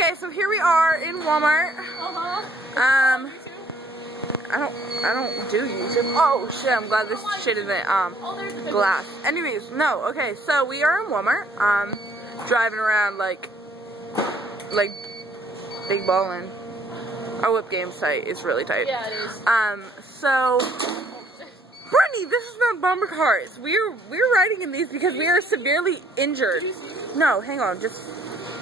Okay, so here we are in Walmart. I don't do YouTube. Oh shit, I'm glad this shit isn't glass. Anyways, no, okay, so we are in Walmart, driving around like big ballin'. Our whip game site is really tight. Yeah, it is. So Brittany, this is not bumper cars. We're riding in these because we are severely injured. No, hang on, just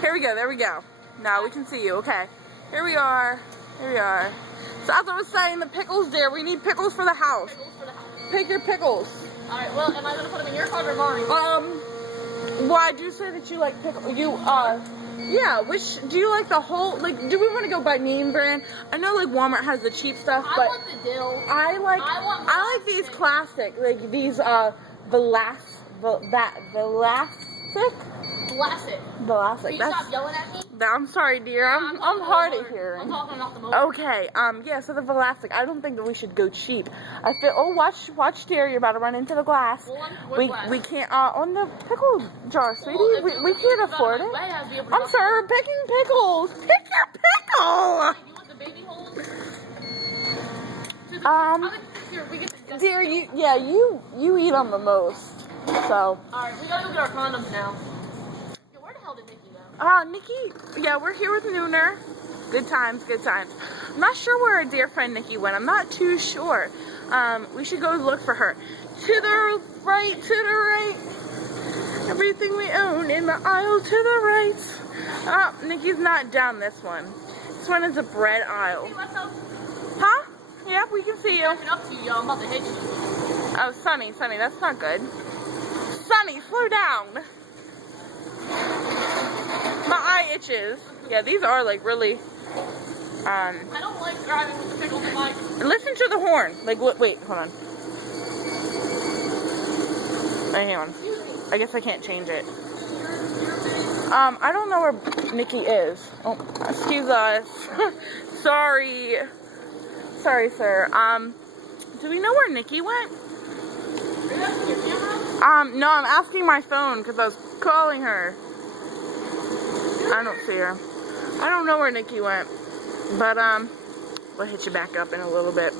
here we go, there we go. Now we can see you, okay. Here we are. So as I was saying, the pickles there, we need pickles for the house. Pick your pickles. Alright, well, am I gonna put them in your cart or mine? Why do you say that you like pickles? Yeah, do you like the whole, like, do we want to go by name brand? I know, like, Walmart has the cheap stuff, but I want the dill. I like these classic, like, these, Vlasic. Can you stop yelling at me? I'm sorry, dear. I'm hard of hearing. I'm talking off the motor. Okay, yeah, so the Vlasic. I don't think that we should go cheap. I feel, oh, watch, dear, you're about to run into the glass. We can't, on the pickle jar, sweetie, we can't afford it. I'm sorry, we're picking pickles. Pick your pickle! You want the baby holes? Dear, you eat on the most, so. Alright, we gotta go get our condoms now. Where the hell did Nikki go? Nikki, yeah, we're here with Nooner. Good times. I'm not sure where our dear friend Nikki went. I'm not too sure. We should go look for her. To the right. Everything we own in the aisle to the right. Nikki's not down this one. This one is a bread aisle. Huh? Yeah, we can see you. I'm up to you, I'm about to hit you. Oh, Sunny, that's not good. Sunny, slow down. My eye itches. Yeah, these are like really, I don't like driving with the pickles in my... Listen to the horn. Like, wait, hold on. Right, hang on. I guess I can't change it. I don't know where Nikki is. Oh, excuse us. Sorry, sir. Do we know where Nikki went? No, I'm asking my phone because I was calling her. I don't see her. I don't know where Nikki went, but we'll hit you back up in a little bit.